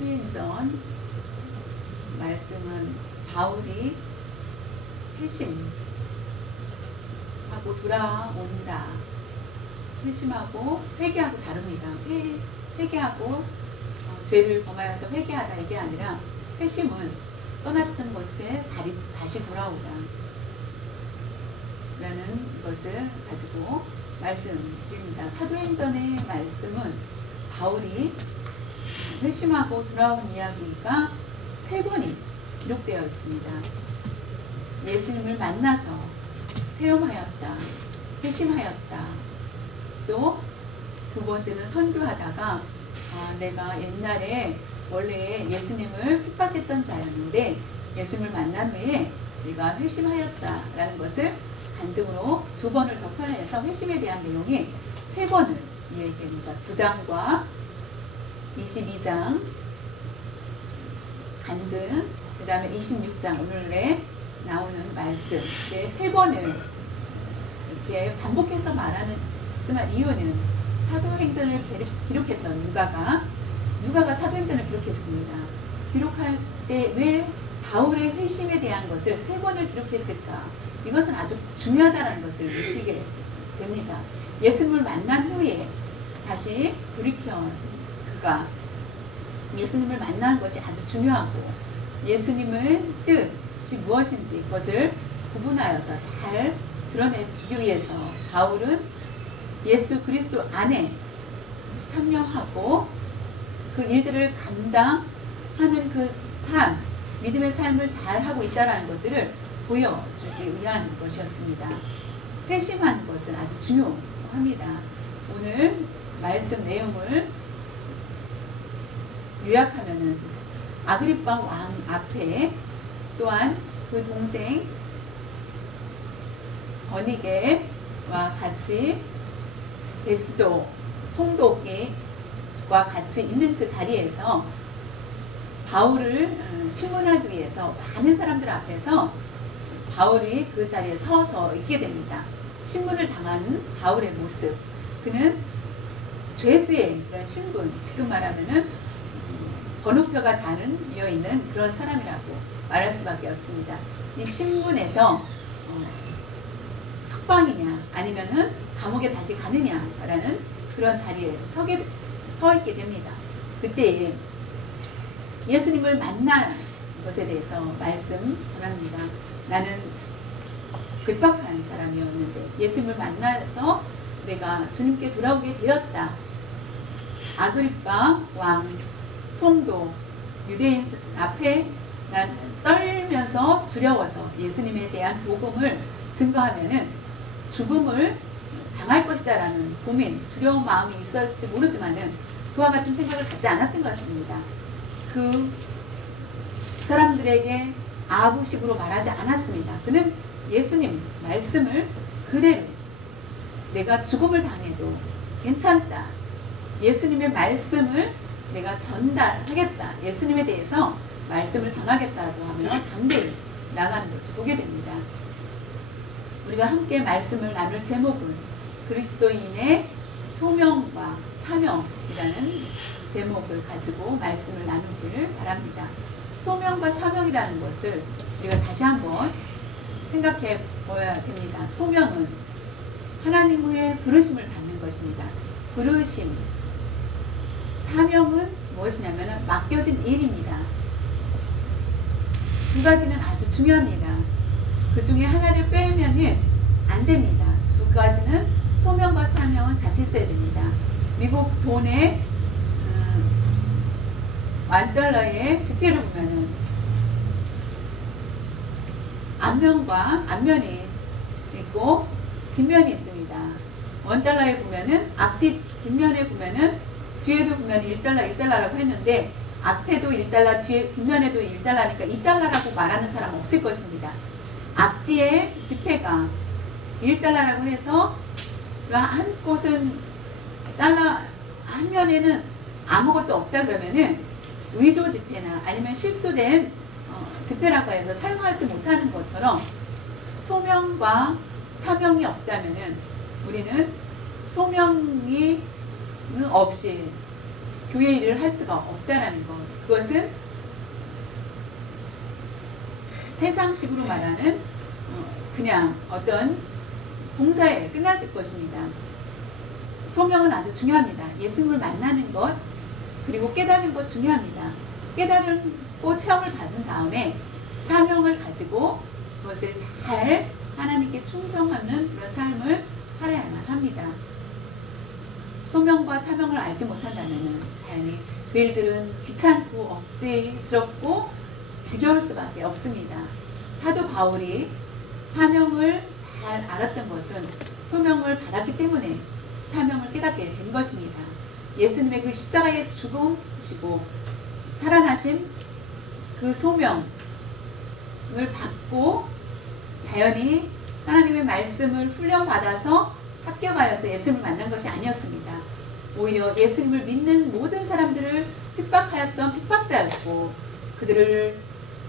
사도행전 말씀은 바울이 회심하고 돌아온다. 회심하고 회개하고 다릅니다. 회개하고 죄를 범하여서 회개하다 이게 아니라 회심은 떠났던 곳에 다시 돌아오다 라는 것을 가지고 말씀드립니다. 사도행전의 말씀은 바울이 회심하고 돌아온 이야기가 3번이 기록되어 있습니다. 예수님을 만나서 체험하였다, 회심하였다. 또 2번째는 선교하다가 내가 옛날에 원래 예수님을 핍박했던 자였는데 예수님을 만난 후에 내가 회심하였다라는 것을 간증으로 2번을 더 표현해서 회심에 대한 내용이 3번을 이야기합니다. 9장과 22장 간증, 그 다음에 26장 오늘에 나오는 말씀, 3번을 이렇게 반복해서 말하는 이유는 사도행전을 기록했던 누가가 사도행전을 기록했습니다. 기록할 때 왜 바울의 회심에 대한 것을 3번을 기록했을까? 이것은 아주 중요하다는 것을 느끼게 됩니다. 예수님을 만난 후에 다시 돌이켜 그가 예수님을 만난 것이 아주 중요하고 예수님의 뜻이 무엇인지 그것을 구분하여서 잘 드러내주기 위해서 바울은 예수 그리스도 안에 참여하고 그 일들을 감당하는 그 삶, 믿음의 삶을 잘 하고 있다는 것들을 보여주기 위한 것이었습니다. 회심한 것은 아주 중요합니다. 오늘 말씀 내용을 요약하면은 아그리빠 왕 앞에 또한 그 동생 버니게와 같이 베스도 총독과 같이 있는 그 자리에서 바울을 신문하기 위해서 많은 사람들 앞에서 바울이 그 자리에 서서 있게 됩니다. 신문을 당한 바울의 모습, 그는 죄수의 그런 신분, 지금 말하면은 번호표가 달려 있는 그런 사람이라고 말할 수밖에 없습니다. 이 신문에서 석방이냐 아니면은 감옥에 다시 가느냐라는 그런 자리에 서 있게 됩니다. 그때 예수님을 만난 것에 대해서 말씀 전합니다. 나는 급박한 사람이었는데 예수님을 만나서 내가 주님께 돌아오게 되었다. 아그리빠 왕, 총독, 유대인 앞에 난 떨면서 두려워서 예수님에 대한 복음을 증거하면은 죽음을 당할 것이다 라는 고민, 두려운 마음이 있었을지 모르지만은 그와 같은 생각을 갖지 않았던 것입니다. 그 사람들에게 아부식으로 말하지 않았습니다. 그는 예수님 말씀을 그대로 내가 죽음을 당해도 괜찮다. 예수님의 말씀을 내가 전달하겠다. 예수님에 대해서 말씀을 전하겠다고 하면 담대히 나가는 것을 보게 됩니다. 우리가 함께 말씀을 나눌 제목은 그리스도인의 소명과 사명이라는 제목을 가지고 말씀을 나누기를 바랍니다. 소명과 사명이라는 것을 우리가 다시 한번 생각해 보아야 됩니다. 소명은 하나님의 부르심을 받는 것입니다. 부르심. 사명은 무엇이냐면 맡겨진 일입니다. 2가지는 아주 중요합니다. 그 중에 하나를 빼면은 안 됩니다. 2가지는 소명과 사명은 같이 있어야 됩니다. 미국 돈의 $1의 지폐를 보면은 앞면이 있고 뒷면이 있습니다. $1에 보면은 앞뒤 뒷면에 보면은 뒤에도 보면 $1라고 했는데 앞에도 $1, 뒷면에도 $1니까 $2라고 말하는 사람 없을 것입니다. 앞뒤에 지폐가 $1라고 해서 한 곳은 달러 한 면에는 아무것도 없다 그러면은 의조 지폐나 아니면 실수된 지폐라고 해서 사용하지 못하는 것처럼 소명과 사명이 없다면은 우리는 소명이 없이 교회 일을 할 수가 없다라는 것, 그것은 세상식으로 말하는 그냥 어떤 봉사에 끝났을 것입니다. 소명은 아주 중요합니다. 예수님을 만나는 것, 그리고 깨닫는 것 중요합니다. 깨달고 체험을 받은 다음에 사명을 가지고 그것을 잘 하나님께 충성하는 그런 삶을 살아야만 합니다. 소명과 사명을 알지 못한다면 사연이 그 일들은 귀찮고 억지스럽고 지겨울 수밖에 없습니다. 사도 바울이 사명을 잘 알았던 것은 소명을 받았기 때문에 사명을 깨닫게 된 것입니다. 예수님의 그 십자가의 죽음이시고 살아나신 그 소명을 받고 자연히 하나님의 말씀을 훈련받아서 합격하여서 예수님을 만난 것이 아니었습니다. 오히려 예수님을 믿는 모든 사람들을 핍박하였던 핍박자였고 그들을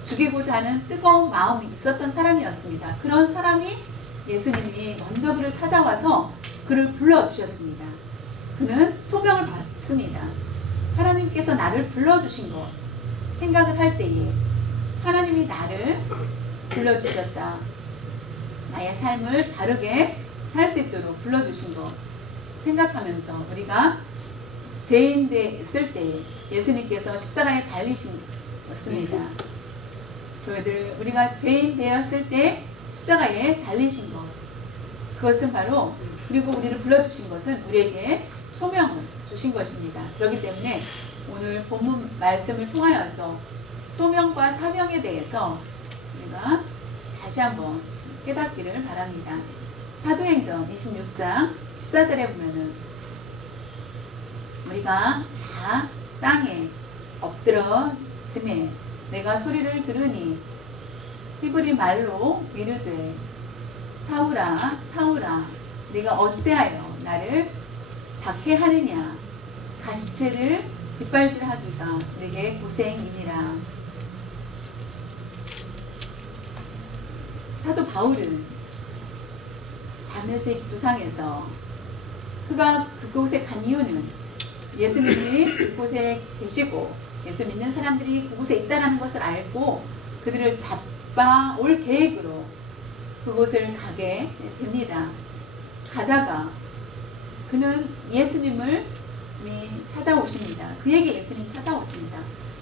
죽이고자 하는 뜨거운 마음이 있었던 사람이었습니다. 그런 사람이 예수님이 먼저 그를 찾아와서 그를 불러주셨습니다. 그는 소명을 받습니다. 하나님께서 나를 불러주신 것 생각을 할 때에 하나님이 나를 불러주셨다. 나의 삶을 바르게 살 수 있도록 불러주신 것 생각하면서 우리가 죄인 됐을 때 예수님께서 십자가에 달리셨습니다. 저희들 우리가 죄인 되었을 때 십자가에 달리신 것 그것은 바로 그리고 우리를 불러주신 것은 우리에게 소명을 주신 것입니다. 그렇기 때문에 오늘 본문 말씀을 통하여서 소명과 사명에 대해서 우리가 다시 한번 깨닫기를 바랍니다. 사도행전 26장 14절에 보면은 우리가 다 땅에 엎드러짐에 내가 소리를 들으니 히브리 말로 이르되 사울아 사울아 네가 어찌하여 나를 박해하느냐 가시체를 빗발질하기가 네게 고생이니라. 사도 바울은 다메섹 도상에서 그가 그곳에 간 이유는 예수님이 그곳에 계시고 예수 믿는 사람들이 그곳에 있다는 것을 알고 그들을 잡아올 계획으로 그곳을 가게 됩니다. 가다가 그는 예수님을 찾아오십니다. 그에게 예수님이 찾아오십니다.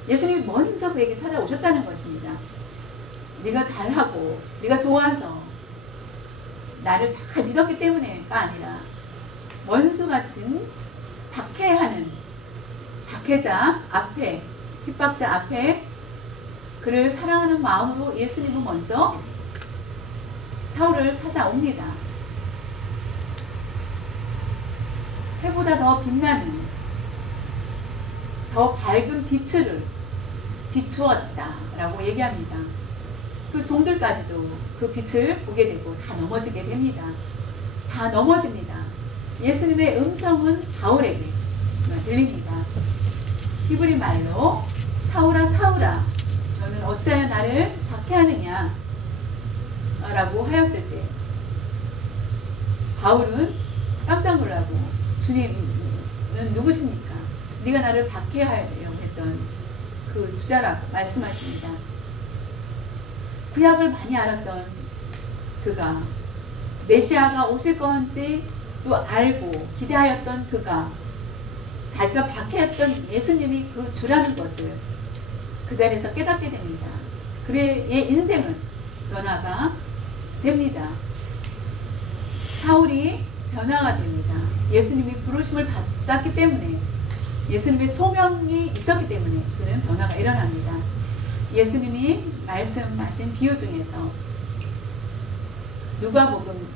예수님이 먼저 그에게 찾아오셨다는 것입니다. 네가 잘하고 네가 좋아서 나를 잘 믿었기 때문에가 아니라 원수 같은 박해하는 박해자 앞에 핍박자 앞에 그를 사랑하는 마음으로 예수님은 먼저 사울을 찾아옵니다. 해보다 더 빛나는 더 밝은 빛을 비추었다라고 얘기합니다. 그 종들까지도 그 빛을 보게 되고 다 넘어지게 됩니다. 다 넘어집니다. 예수님의 음성은 바울에게 들립니다. 히브리 말로 사울아 사울아 너는 어찌하여 나를 박해하느냐 라고 하였을 때 바울은 깜짝 놀라고 주님은 누구십니까? 네가 나를 박해하려고 했던 그 주다라고 말씀하십니다. 구약을 많이 알았던 그가 메시아가 오실 건지 또 알고 기대하였던 그가 자기가 박해했던 예수님이 그 주라는 것을 그 자리에서 깨닫게 됩니다. 그의 인생은 변화가 됩니다. 사울이 변화가 됩니다. 예수님이 부르심을 받았기 때문에 예수님의 소명이 있었기 때문에 그는 변화가 일어납니다. 예수님이 말씀하신 비유 중에서 누가복음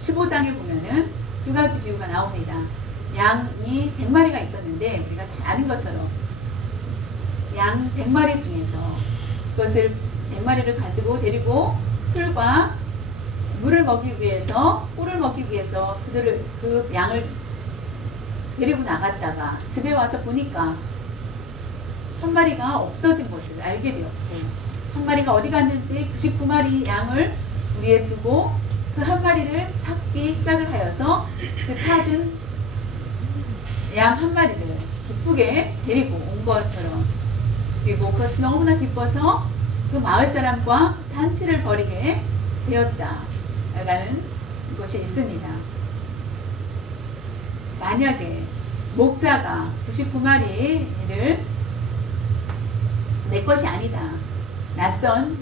15장에 보면은 두 가지 비유가 나옵니다. 양이 100마리가 있었는데 우리가 잘 아는 것처럼 양 100마리 중에서 그것을 100마리를 가지고 데리고 풀과 물을 먹기 위해서 꿀을 먹기 위해서 그 양을 데리고 나갔다가 집에 와서 보니까 한 마리가 없어진 것을 알게 되었고 한 마리가 어디 갔는지 99마리 양을 우리에 두고 그 한 마리를 찾기 시작을 하여서 그 찾은 양 한 마리를 기쁘게 데리고 온 것처럼 그리고 그것은 너무나 기뻐서 그 마을 사람과 잔치를 벌이게 되었다라는 것이 있습니다. 만약에 목자가 99마리를 내 것이 아니다, 낯선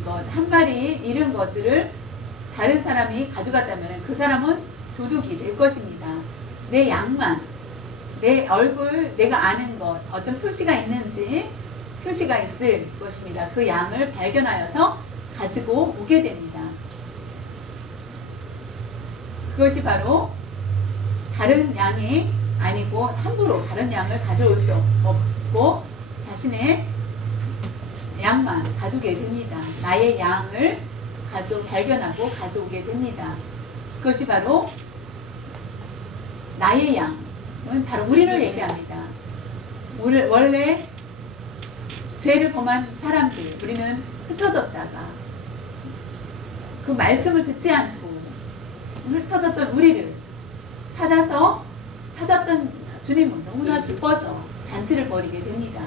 이거 한 마리 잃은 것들을 다른 사람이 가져갔다면 그 사람은 도둑이 될 것입니다. 내 양만, 내 얼굴, 내가 아는 것, 어떤 표시가 있는지 표시가 있을 것입니다. 그 양을 발견하여서 가지고 오게 됩니다. 그것이 바로 다른 양이 아니고 함부로 다른 양을 가져올 수 없고 자신의 양만 가져오게 됩니다. 나의 양을 발견하고 가져오게 됩니다. 그것이 바로 나의 양은 바로 우리를 얘기합니다. 원래 죄를 범한 사람들, 우리는 흩어졌다가 그 말씀을 듣지 않고 흩어졌던 우리를 찾았던 주님은 너무나 기뻐서 잔치를 벌이게 됩니다.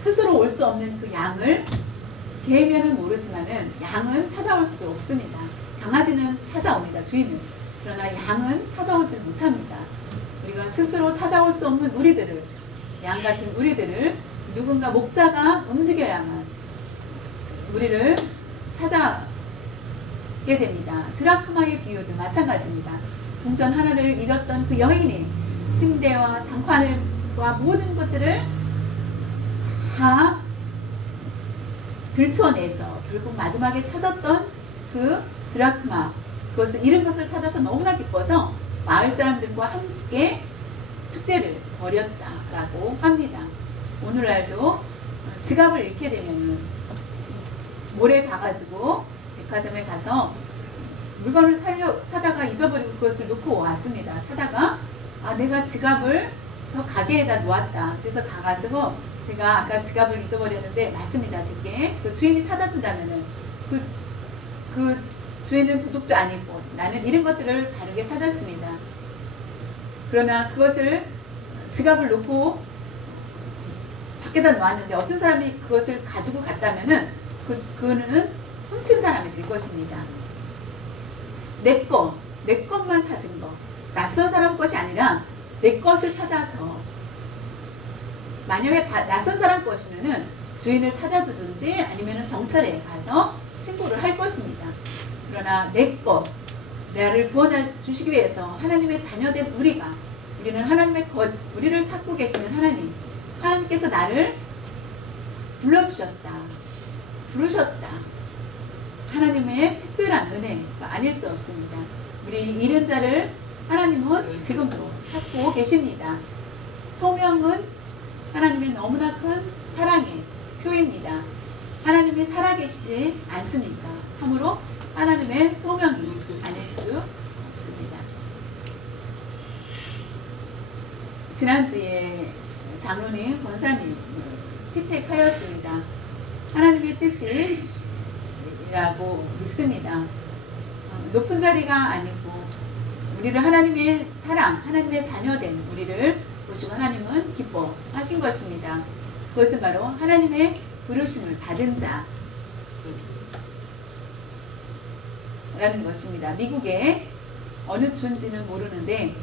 스스로 올 수 없는 그 양을, 개면은 모르지만은 양은 찾아올 수 없습니다. 강아지는 찾아옵니다, 주인은. 그러나 양은 찾아오지 못합니다. 우리가 스스로 찾아올 수 없는 우리들을, 양 같은 우리들을 누군가 목자가 움직여야만 우리를 찾아게 됩니다. 드라크마의 비유도 마찬가지입니다. 동전 하나를 잃었던 그 여인이 침대와 장판과 모든 것들을 다 들춰내서 결국 마지막에 찾았던 그 드라크마, 그것을 잃은 것을 찾아서 너무나 기뻐서 마을 사람들과 함께 축제를 벌였다라고 합니다. 오늘날도 지갑을 잃게 되면 모레 가가지고 백화점에 가서 물건을 사다가 잊어버리고 그것을 놓고 왔습니다. 사다가 내가 지갑을 저 가게에다 놓았다. 그래서 가가지고 제가 아까 지갑을 잊어버렸는데 맞습니다. 제게 그 주인이 찾아준다면은 그 주인은 도둑도 아니고 나는 잃은 것들을 바르게 찾았습니다. 그러나 그것을 지갑을 놓고 밖에다 놓았는데 어떤 사람이 그것을 가지고 갔다면은 그는 훔친 사람이 될 것입니다. 내 것만 찾은 것, 낯선 사람 것이 아니라 내 것을 찾아서, 만약에 낯선 사람 것이면은 주인을 찾아두든지 아니면은 경찰에 가서 신고를 할 것입니다. 그러나 내 것, 나를 구원해 주시기 위해서 하나님의 자녀된 우리는 하나님의 것, 우리를 찾고 계시는 하나님께서 나를 부르셨다. 하나님의 특별한 은혜가 아닐 수 없습니다. 우리 잃은 자를 하나님은 지금도 찾고 계십니다. 소명은 하나님의 너무나 큰 사랑의 표입니다. 하나님이 살아계시지 않습니까? 참으로 하나님의 소명이 아닐 수 없습니다. 지난주에 장로님, 권사님 피택하였습니다. 하나님의 뜻이라고 믿습니다. 높은 자리가 아니고 우리를 하나님의 사랑, 하나님의 자녀된 우리를 보시고 하나님은 기뻐하신 것입니다. 그것은 바로 하나님의 부르심을 받은 자라는 것입니다. 미국의 어느 주인지는 모르는데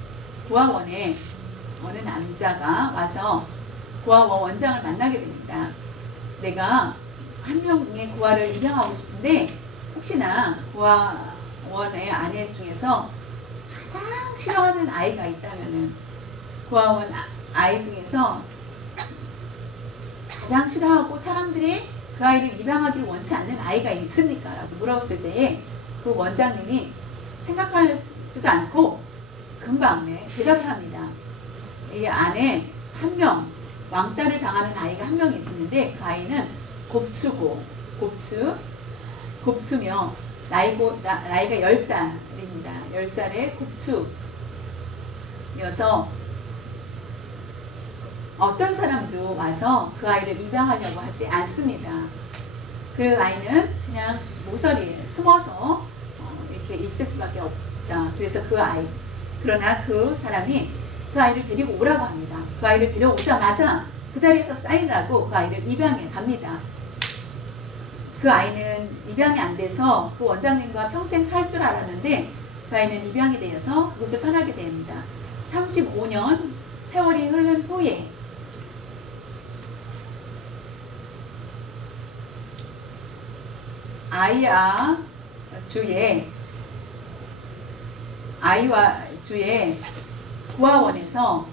고아원에 어느 남자가 와서 고아원 원장을 만나게 됩니다. 내가 한 명의 고아를 입양하고 싶은데 혹시나 고아원의 아내 중에서 가장 싫어하는 아이가 있다면은 고아원 아이 중에서 가장 싫어하고 사람들이 그 아이를 입양하기를 원치 않는 아이가 있습니까? 라고 물었을 때에 그 원장님이 생각하지도 않고 금방 대답을 합니다. 이 안에 한 명, 왕따를 당하는 아이가 한 명 있었는데 그 아이는 곱추며 나이가 10살입니다. 10살의 곱추여서 어떤 사람도 와서 그 아이를 입양하려고 하지 않습니다. 그 아이는 그냥 모서리에 숨어서 이렇게 있을 수밖에 없다. 그래서 그러나 그 사람이 그 아이를 데리고 오라고 합니다. 그 아이를 데려오자마자 그 자리에서 사인을 하고 그 아이를 입양해 갑니다. 그 아이는 입양이 안 돼서 그 원장님과 평생 살 줄 알았는데 그 아이는 입양이 되어서 그곳을 떠나게 됩니다. 35년 세월이 흐른 후에 아이와 주의 구화원에서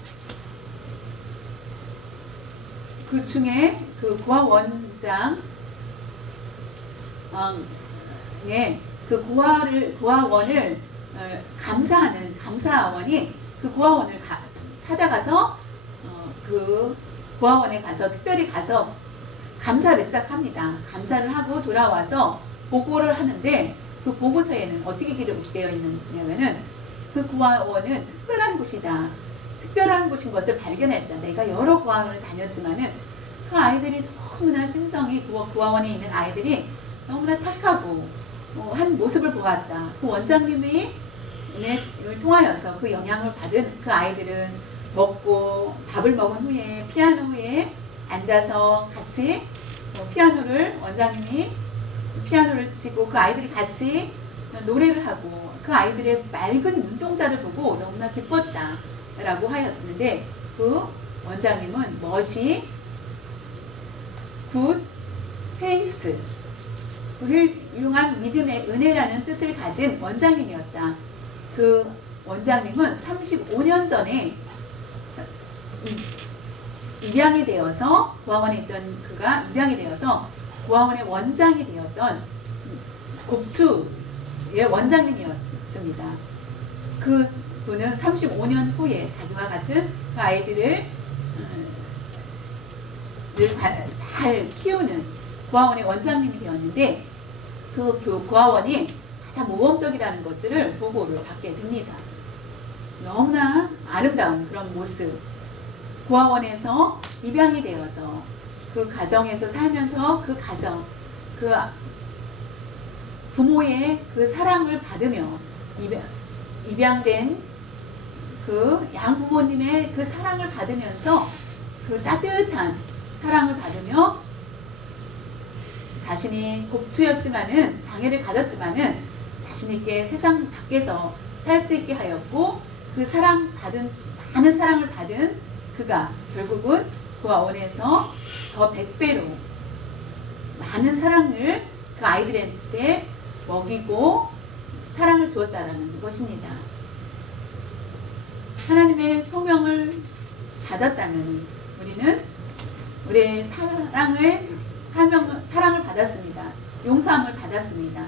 그 중에 그 구화원장 그 구화원을 감사하는 감사원이 그 구화원을 찾아가서 그 구화원에 가서 특별히 가서 감사를 시작합니다. 감사를 하고 돌아와서 보고를 하는데 그 보고서에는 어떻게 기록되어 있느냐면은 그 구화원은 특별한 곳이다. 특별한 곳인 것을 발견했다. 내가 여러 구화원을 다녔지만은 그 아이들이 너무나 심성이 구화원에 있는 아이들이 너무나 착하고 한 모습을 보았다. 그 원장님이 통하여서 그 영향을 받은 그 아이들은 먹고 밥을 먹은 후에 피아노에 앉아서 같이 원장님이 피아노를 치고 그 아이들이 같이 노래를 하고 그 아이들의 맑은 눈동자를 보고 너무나 기뻤다라고 하였는데 그 원장님은 멋이 굿 페이스 훌륭한 믿음의 은혜라는 뜻을 가진 원장님이었다. 그 원장님은 35년 전에 입양이 되어서 구화원에 있던 그가 입양이 되어서 구화원의 원장이 되었던 곡추의 원장님이었습니다. 그 분은 35년 후에 자기와 같은 그 아이들을 잘 키우는 구화원의 원장님이 되었는데 그 구화원이 가장 모범적이라는 것들을 보고를 받게 됩니다. 너무나 아름다운 그런 모습. 구화원에서 입양이 되어서 그 가정에서 살면서 그 가정, 그 부모의 그 사랑을 받으며 입양된 그 양부모님의 그 사랑을 받으면서 그 따뜻한 사랑을 받으며 자신이 곡추였지만은 장애를 가졌지만은 자신 있게 세상 밖에서 살 수 있게 하였고 그 많은 사랑을 받은 그가 결국은 구화원에서 더 100배로 많은 사랑을 그 아이들한테 먹이고 사랑을 주었다라는 것입니다. 하나님의 소명을 받았다면 우리는 우리의 사랑을 받았습니다. 용서함을 받았습니다.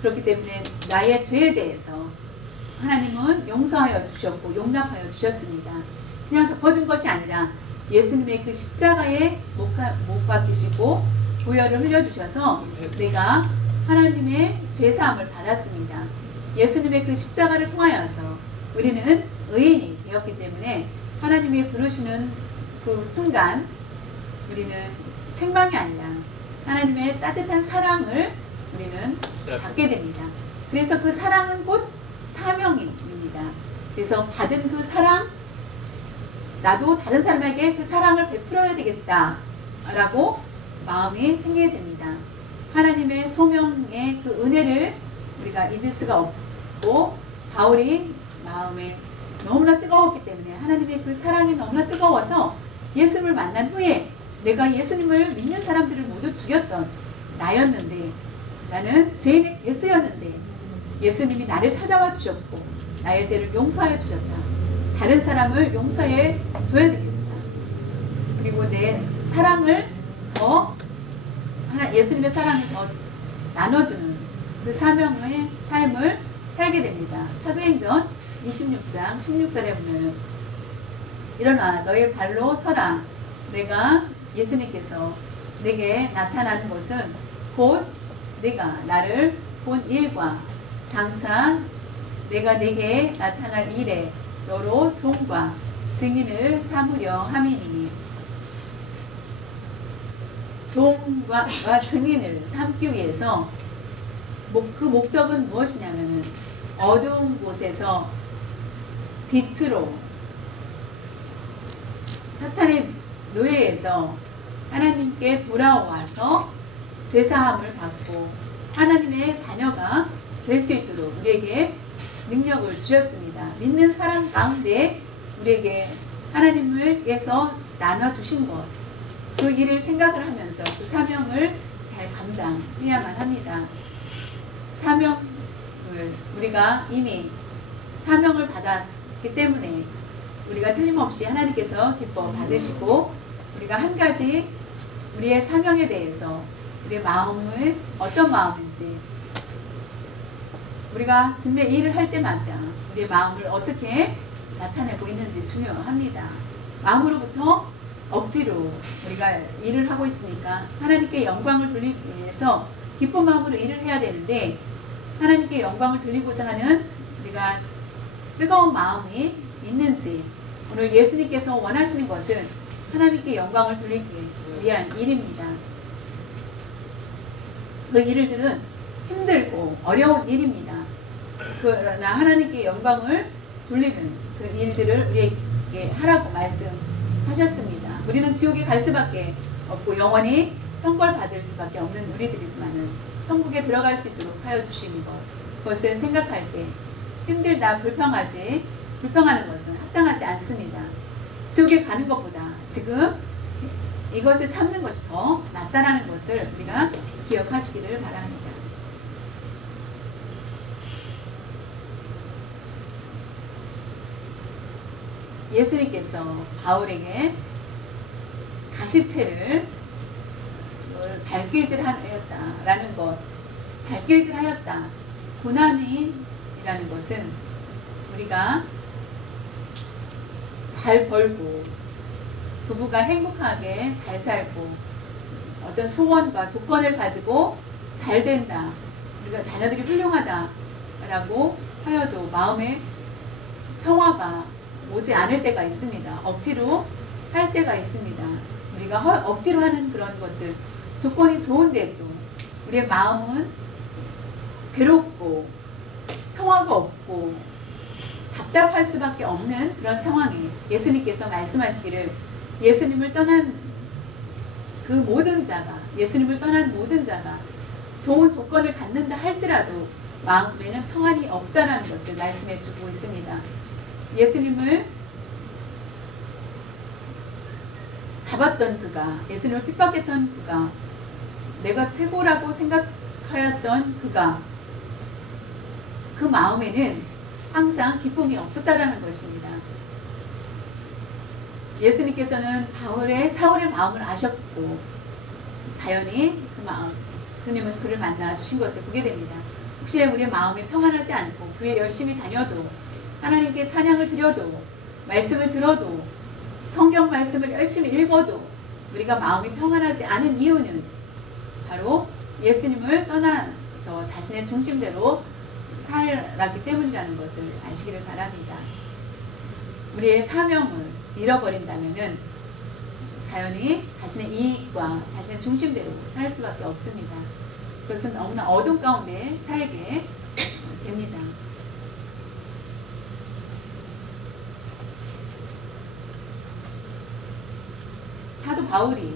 그렇기 때문에 나의 죄에 대해서 하나님은 용서하여 주셨고 용납하여 주셨습니다. 그냥 덮어준 것이 아니라 예수님의 그 십자가에 못 박히시고 보혈을 흘려주셔서 내가 하나님의 죄사함을 받았습니다. 예수님의 그 십자가를 통하여서 우리는 의인이 되었기 때문에 하나님이 부르시는 그 순간 우리는 책망이 아니라 하나님의 따뜻한 사랑을 우리는 받게 됩니다. 그래서 그 사랑은 곧 사명입니다. 그래서 받은 그 사랑, 나도 다른 사람에게 그 사랑을 베풀어야 되겠다라고 마음이 생기게 됩니다. 하나님의 소명의 그 은혜를 우리가 잊을 수가 없고 바울이 마음에 너무나 뜨거웠기 때문에 하나님의 그 사랑이 너무나 뜨거워서 예수님을 만난 후에 내가 예수님을 믿는 사람들을 모두 죽였던 나였는데 나는 죄인의 예수였는데 예수님이 나를 찾아와 주셨고 나의 죄를 용서하여 주셨다. 다른 사람을 용서해 줘야 되겠다. 그리고 내 사랑을 예수님의 사랑을 더 나눠주는 그 사명의 삶을 살게 됩니다. 사도행전 26장 16절에 보면 일어나 너의 발로 서라. 내가 예수님께서 내게 나타나는 것은 곧 내가 나를 본 일과 장차 내가 내게 나타날 일에 너로 종과 증인을 삼으려 함이니 종과 증인을 삼기 위해서 그 목적은 무엇이냐면은 어두운 곳에서 빛으로 사탄의 노예에서 하나님께 돌아와서 죄사함을 받고 하나님의 자녀가 될 수 있도록 우리에게 능력을 주셨습니다. 믿는 사람 가운데 우리에게 하나님께서 나눠주신 것, 그 일을 생각을 하면서 그 사명을 잘 감당해야만 합니다. 사명을 우리가 이미 사명을 받았기 때문에 우리가 틀림없이 하나님께서 기뻐 받으시고, 우리가 한 가지 우리의 사명에 대해서 우리의 마음을 어떤 마음인지, 우리가 주님의 일을 할 때마다 우리의 마음을 어떻게 나타내고 있는지 중요합니다. 마음으로부터 억지로 우리가 일을 하고 있으니까 하나님께 영광을 돌리기 위해서 기쁜 마음으로 일을 해야 되는데, 하나님께 영광을 돌리고자 하는 우리가 뜨거운 마음이 있는지, 오늘 예수님께서 원하시는 것은 하나님께 영광을 돌리기 위한 일입니다. 그 일들은 힘들고 어려운 일입니다. 그러나 하나님께 영광을 돌리는 그 일들을 우리에게 하라고 말씀하셨습니다. 우리는 지옥에 갈 수밖에 없고 영원히 형벌받을 수밖에 없는 우리들이지만은 천국에 들어갈 수 있도록 하여 주신 것, 그것을 생각할 때 힘들다, 불평하는 것은 합당하지 않습니다. 지옥에 가는 것보다 지금 이것을 참는 것이 더 낫다라는 것을 우리가 기억하시기를 바랍니다. 예수님께서 바울에게 가시체를 발길질하였다라는 것, 발길질하였다, 도난이라는 것은 우리가 잘 벌고 부부가 행복하게 잘 살고 어떤 소원과 조건을 가지고 잘 된다, 우리가 자녀들이 훌륭하다라고 하여도 마음에 평화가 오지 않을 때가 있습니다. 억지로 할 때가 있습니다. 우리가 억지로 하는 그런 것들, 조건이 좋은데도 우리의 마음은 괴롭고 평화가 없고 답답할 수밖에 없는 그런 상황에 예수님께서 말씀하시기를, 예수님을 떠난 모든 자가 좋은 조건을 갖는다 할지라도 마음에는 평안이 없다라는 것을 말씀해 주고 있습니다. 예수님을 잡았던 그가, 예수님을 핍박했던 그가, 내가 최고라고 생각하였던 그가, 그 마음에는 항상 기쁨이 없었다라는 것입니다. 예수님께서는 사울의 마음을 아셨고 자연히 그 마음, 주님은 그를 만나 주신 것을 보게 됩니다. 혹시 우리의 마음이 평안하지 않고 교회 열심히 다녀도, 하나님께 찬양을 드려도, 말씀을 들어도, 성경 말씀을 열심히 읽어도 우리가 마음이 평안하지 않은 이유는 바로 예수님을 떠나서 자신의 중심대로 살았기 때문이라는 것을 아시기를 바랍니다. 우리의 사명을 잃어버린다면은 자연히 자신의 이익과 자신의 중심대로 살 수밖에 없습니다. 그것은 너무나 어둠 가운데 살게 됩니다. 사도 바울이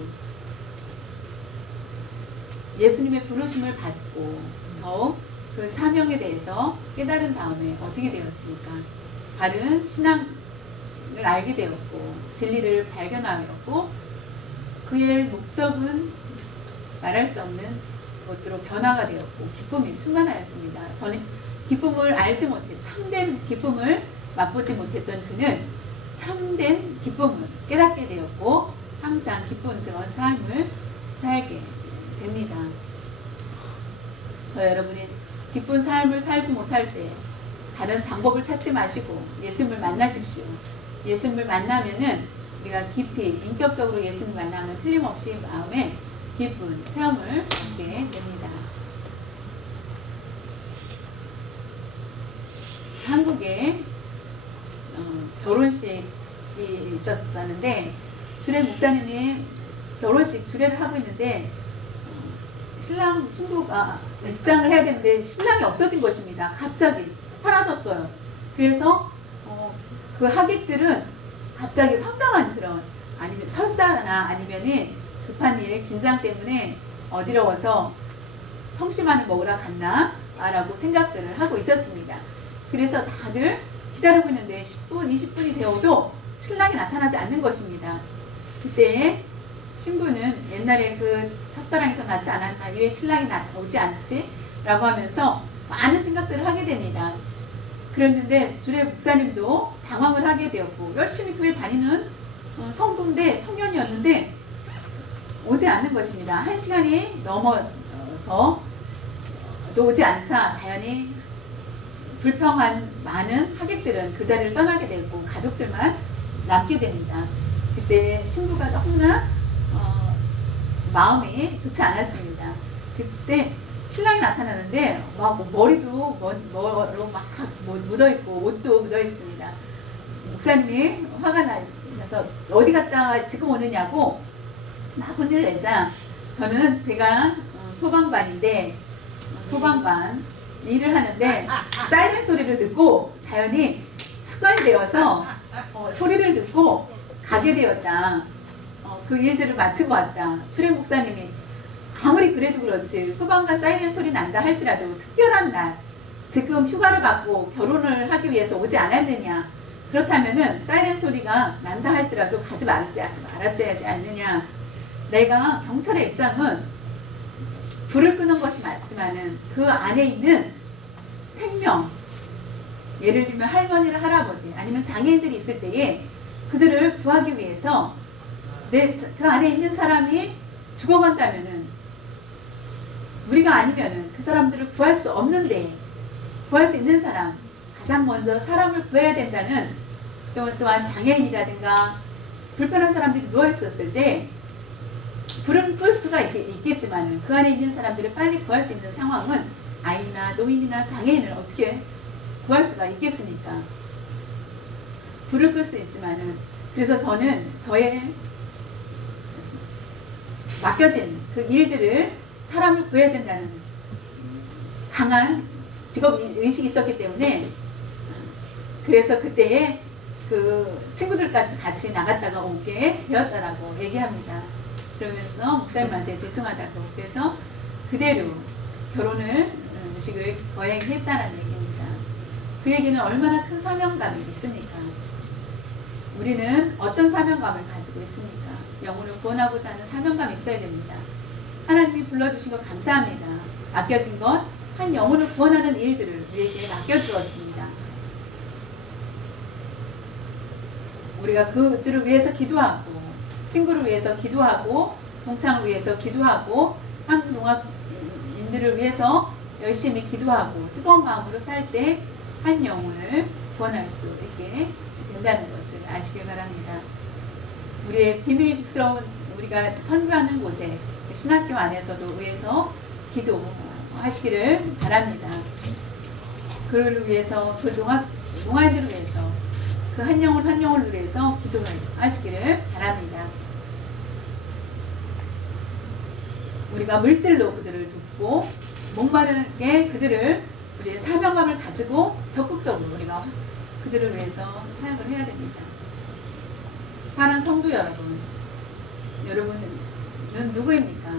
예수님의 부르심을 받고 더욱 그 사명에 대해서 깨달은 다음에 어떻게 되었습니까? 바른 신앙을 알게 되었고 진리를 발견하였고 그의 목적은 말할 수 없는 것으로 변화가 되었고 기쁨이 충만하였습니다. 저는 기쁨을 알지 못해 참된 기쁨을 맛보지 못했던 그는 참된 기쁨을 깨닫게 되었고 항상 기쁜 그런 삶을 살게 됩니다. 저 여러분이 기쁜 삶을 살지 못할 때 다른 방법을 찾지 마시고 예수님을 만나십시오. 예수님을 만나면은 우리가 깊이 인격적으로 예수님을 만나면 틀림없이 마음에 기쁜 체험을 갖게 됩니다. 한국에 결혼식이 있었다는데 주례 목사님이 결혼식 주례를 하고 있는데 신부가 입장을 해야 되는데 신랑이 없어진 것입니다. 갑자기 사라졌어요. 그래서 그 하객들은 갑자기 황당한 그런 아니면 설사나 아니면은 급한 일, 긴장 때문에 어지러워서 성심환을 먹으러 갔나? 라고 생각들을 하고 있었습니다. 그래서 다들 기다리고 있는데 10분, 20분이 되어도 신랑이 나타나지 않는 것입니다. 그때 신부는 옛날에 그 첫사랑이 더 낫지 않았나? 왜 신랑이 오지 않지? 라고 하면서 많은 생각들을 하게 됩니다. 그랬는데 주례 목사님도 당황을 하게 되었고 열심히 교회 다니는 성도인데 청년이었는데 오지 않는 것입니다. 1시간이 넘어서 또 오지 않자 자연히 불평한 많은 하객들은 그 자리를 떠나게 되고 가족들만 남게 됩니다. 그때 신부가 너무나 마음이 좋지 않았습니다. 그때 신랑이 나타나는데 막 머리도 뭐로 막 묻어있고 옷도 묻어있습니다. 목사님이 화가 나서 어디 갔다 지금 오느냐고 막 혼을 내자 저는 제가 소방관인데 소방관 일을 하는데 사이렌 소리를 듣고 자연히 습관이 되어서 소리를 듣고 가게 되었다. 그 일들을 마치고 왔다. 수례 목사님이 아무리 그래도 그렇지 소방관 사이렌 소리 난다 할지라도 특별한 날 지금 휴가를 받고 결혼을 하기 위해서 오지 않았느냐 그렇다면은 사이렌 소리가 난다 할지라도 가지 말았지 않느냐. 내가 경찰의 입장은 불을 끄는 것이 맞지만은 그 안에 있는 생명 예를 들면 할머니나 할아버지 아니면 장애인들이 있을 때에 그들을 구하기 위해서 그 안에 있는 사람이 죽어간다면은 우리가 아니면은 그 사람들을 구할 수 없는데 구할 수 있는 사람 가장 먼저 사람을 구해야 된다는 또한 장애인이라든가 불편한 사람들이 누워있었을 때 불은 끌 수가 있겠지만 그 안에 있는 사람들을 빨리 구할 수 있는 상황은 아이나 노인이나 장애인을 어떻게 구할 수가 있겠습니까? 불을 끌 수 있지만은 그래서 저는 저의 맡겨진 그 일들을 사람을 구해야 된다는 강한 직업 의식이 있었기 때문에 그래서 그때에 그 친구들까지 같이 나갔다가 오게 되었다라고 얘기합니다. 그러면서 목사님한테 죄송하다고 그래서 그대로 결혼을 의식을 거행했다는 얘기입니다. 그 얘기는 얼마나 큰 사명감이 있습니까? 우리는 어떤 사명감을 가지고 있습니까? 영혼을 구원하고자 하는 사명감이 있어야 됩니다. 하나님이 불러주신 것 감사합니다. 맡겨진 것, 한 영혼을 구원하는 일들을 우리에게 맡겨주었습니다. 우리가 그들을 위해서 기도하고 친구를 위해서 기도하고 동창을 위해서 기도하고 한국 농업인들을 위해서 열심히 기도하고 뜨거운 마음으로 살 때 한 영혼을 구원할 수 있게 된다는 것을 아시길 바랍니다. 우리의 비밀스러운 우리가 선교하는 곳에 신학교 안에서도 위해서 기도하시기를 바랍니다. 그를 위해서 그 농아인들을 위해서 그 한 영혼 한 영혼을 위해서 기도하시기를 바랍니다. 우리가 물질로 그들을 돕고 목마르게 그들을 우리의 사명감을 가지고 적극적으로 우리가 그들을 위해서 사역을 해야 됩니다. 사랑하는 성도 여러분, 여러분은 누구입니까?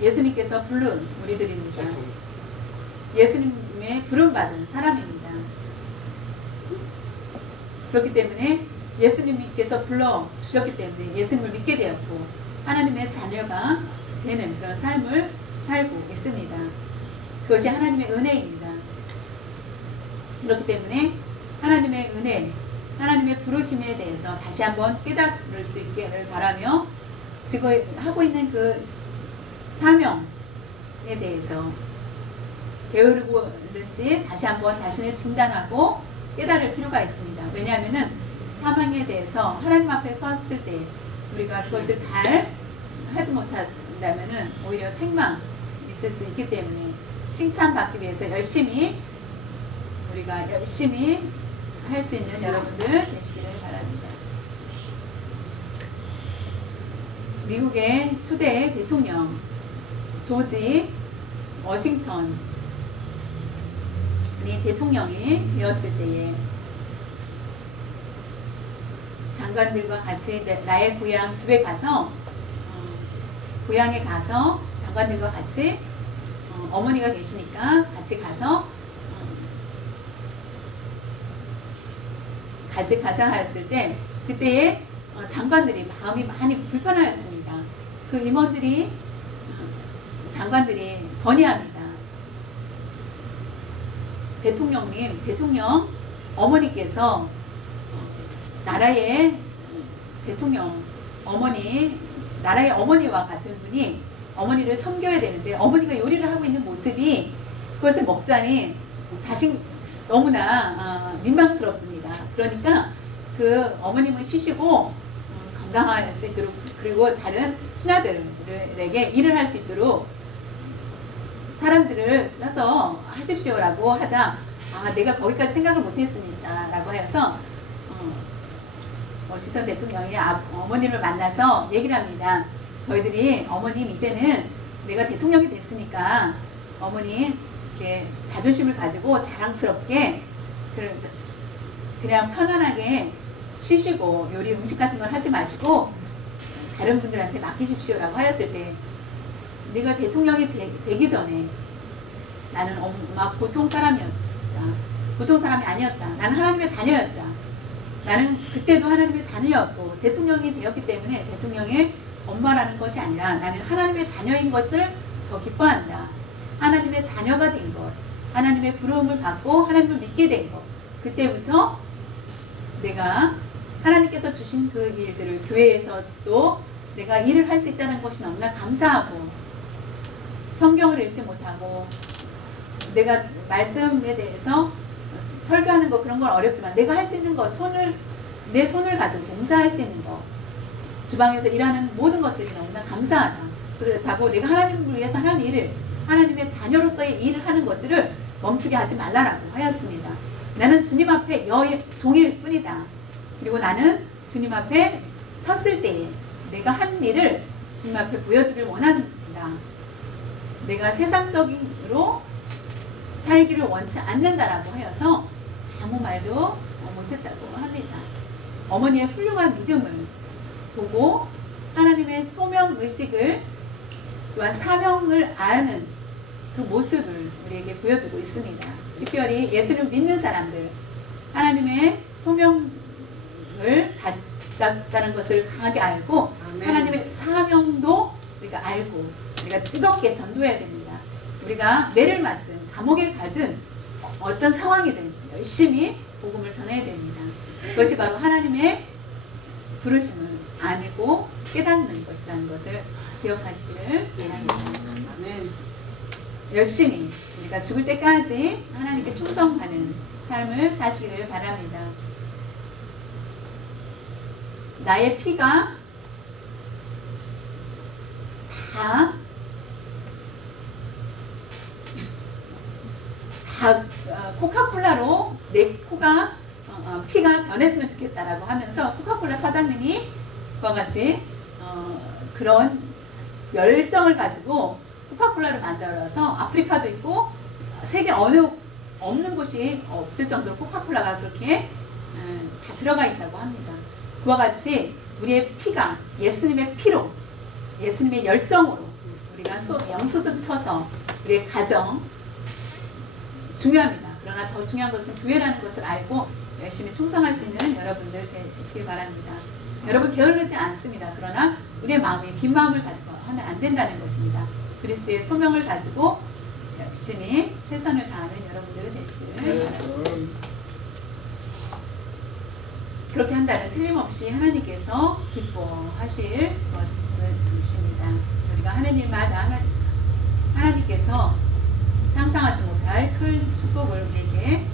예수님께서 부른 우리들입니다. 예수님의 부름받은 사람입니다. 그렇기 때문에 예수님께서 불러주셨기 때문에 예수님을 믿게 되었고 하나님의 자녀가 되는 그런 삶을 살고 있습니다. 그것이 하나님의 은혜입니다. 그렇기 때문에 하나님의 은혜, 하나님의 부르심에 대해서 다시 한번 깨달을 수 있기를 바라며 지금 하고 있는 그 사명에 대해서 게으르는지 다시 한번 자신을 진단하고 깨달을 필요가 있습니다. 왜냐하면 사명에 대해서 하나님 앞에 섰을 때 우리가 그것을 잘 하지 못한다면 오히려 책망이 있을 수 있기 때문에 칭찬받기 위해서 우리가 열심히 할 수 있는 여러분들 되시기를 바랍니다. 미국의 초대 대통령 조지 워싱턴이 대통령이 되었을 때에 장관들과 같이 나의 고향 집에 가서 고향에 가서 장관들과 같이 어머니가 계시니까 같이 가서 같이 가자 하였을 때 그때에 장관들이 마음이 많이 불편하였습니다. 그 임원들이 장관들이 건의합니다. 대통령 어머니께서 나라의 대통령 어머니 나라의 어머니와 같은 분이 어머니를 섬겨야 되는데 어머니가 요리를 하고 있는 모습이 그것을 먹자니 너무나 민망스럽습니다. 그러니까 그 어머님은 쉬시고 건강할 수 있도록 그리고 다른 신하들에게 일을 할 수 있도록 사람들을 써서 하십시오라고 하자 내가 거기까지 생각을 못했습니다 라고 하여서 워싱턴 대통령이 어머님을 만나서 얘기를 합니다. 저희들이 어머님 이제는 내가 대통령이 됐으니까 어머니 이렇게 자존심을 가지고 자랑스럽게 그냥 편안하게 쉬시고 요리 음식 같은 걸 하지 마시고 다른 분들한테 맡기십시오라고 하였을 때 네가 대통령이 되기 전에 나는 막 보통 사람이었다. 보통 사람이 아니었다. 나는 하나님의 자녀였다. 나는 그때도 하나님의 자녀였고 대통령이 되었기 때문에 대통령의 엄마라는 것이 아니라 나는 하나님의 자녀인 것을 더 기뻐한다. 하나님의 자녀가 된 것, 하나님의 부름을 받고 하나님을 믿게 된 것, 그때부터 내가 하나님께서 주신 그 일들을 교회에서도 내가 일을 할 수 있다는 것이 너무나 감사하고 성경을 읽지 못하고 내가 말씀에 대해서 설교하는 거 그런 건 어렵지만 내가 할 수 있는 것 내 손을 가지고 봉사할 수 있는 것 주방에서 일하는 모든 것들이 너무나 감사하다. 그렇다고 내가 하나님을 위해서 하는 일을 하나님의 자녀로서의 일을 하는 것들을 멈추게 하지 말라라고 하였습니다. 나는 주님 앞에 종일 뿐이다. 그리고 나는 주님 앞에 섰을 때에 내가 한 일을 주님 앞에 보여주길 원한다. 내가 세상적으로 살기를 원치 않는다라고 하여서 아무 말도 못했다고 합니다. 어머니의 훌륭한 믿음을 보고 하나님의 소명의식을 또한 사명을 아는 그 모습을 우리에게 보여주고 있습니다. 특별히 예수를 믿는 사람들 하나님의 소명을 받았다는 것을 강하게 알고 아멘. 하나님의 사명도 우리가 알고 우리가 뜨겁게 전도해야 됩니다. 우리가 매를 맞든 감옥에 가든 어떤 상황이든 열심히 복음을 전해야 됩니다. 그것이 바로 하나님의 부르심을 알고 깨닫는 것이라는 것을 기억하시기를 바랍니다. 열심히 우리가 죽을 때까지 하나님께 충성하는 삶을 사시기를 바랍니다. 나의 피가 다 코카콜라로 내 피가 변했으면 좋겠다라고 하면서 코카콜라 사장님이 그와 같이 그런 열정을 가지고 코카콜라를 만들어서 아프리카도 있고 세계 어느 없는 곳이 없을 정도로 코카콜라가 그렇게 다 들어가 있다고 합니다. 그와 같이 우리의 피가 예수님의 피로 예수님의 열정으로 우리가 영수증 쳐서 우리의 가정 중요합니다. 그러나 더 중요한 것은 교회라는 것을 알고 열심히 충성할 수 있는 여러분들 되시길 바랍니다. 여러분 게으르지 않습니다. 그러나 우리의 마음이 빈 마음을 가지고 하면 안 된다는 것입니다. 그리스도의 소명을 가지고 열심히 최선을 다하는 여러분들 되시기를 바랍니다. 그렇게 한다면 틀림없이 하나님께서 기뻐하실 것입니다. 우리가 하는 일마다 하나님께서 상상하지 못할 큰 축복을 우리에게